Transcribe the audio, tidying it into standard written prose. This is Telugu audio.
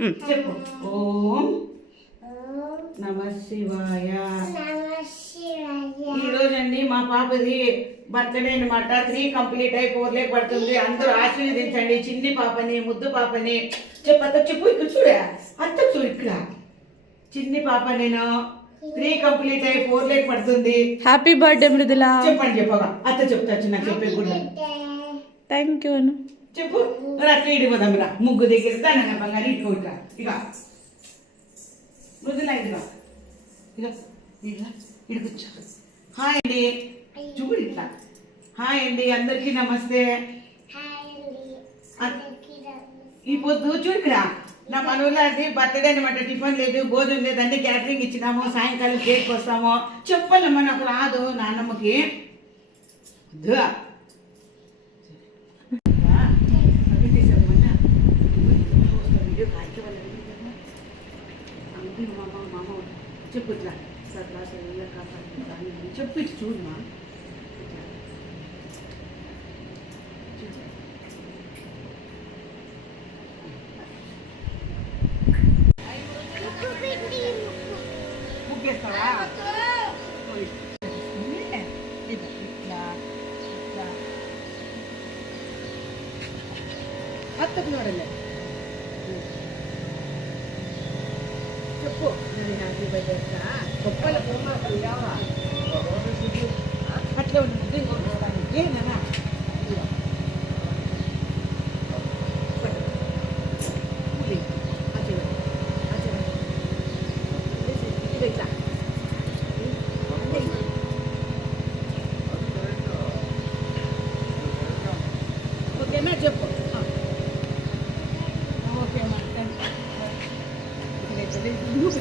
చెప్పు. ఓం నమ శివాయ. ఈరోజు అండి మా పాపది బర్త్డే అనమాట. 3 కంప్లీట్ అయి 4 లేక పడుతుంది. అందరూ ఆశీర్వదించండి చిన్ని పాపని, ముద్దు పాపని. చెప్పు అత్త, చెప్పు ఇక్కడ చూడ అత్త, చూడు ఇక్కడ చిన్ని పాప. నేను 3 కంప్లీట్ అయి 4 లేక పడుతుంది. Happy birthday Mridula. చెప్పండి చెప్పగా అత్త చెప్తా చిన్న చెప్పే కూడా. Thank you. చెప్పు అట్లా ఇడి పోదాం రా. ముగ్గు దగ్గర దాని బంగారు ఇట్లా ఇట్లా ఇక మృదులా ఇదిగా ఇక ఇట్లా ఇడికొచ్చా. హాయ్ అండి, చూడు ఇట్లా. హాయ్ అండి, అందరికీ నమస్తే. ఈ పొద్దు చూడుకురా నా పనుల్లో అది బర్త్డే అనమాట. టిఫిన్ లేదు, భోజనం లేదు, అన్ని క్యాటరింగ్ ఇచ్చినాము. సాయంకాలం కేక్ వస్తాము. చెప్పాలమ్మా నాకు రాదు నాన్నమ్మకి. చెప్పు ఇట్లా చెప్పు ఇటు చూడమా. ముగ్గేస్తావా? ಹತ್ತಕ್ಕೆ ನೋಡಲ್ಲ చెప్పు. హ్యాపీ బర్త్డే గొప్పల ಯಾವ అట్లా ఉంది ఏందన్నా ఓకేనా చెప్పు. ఓకే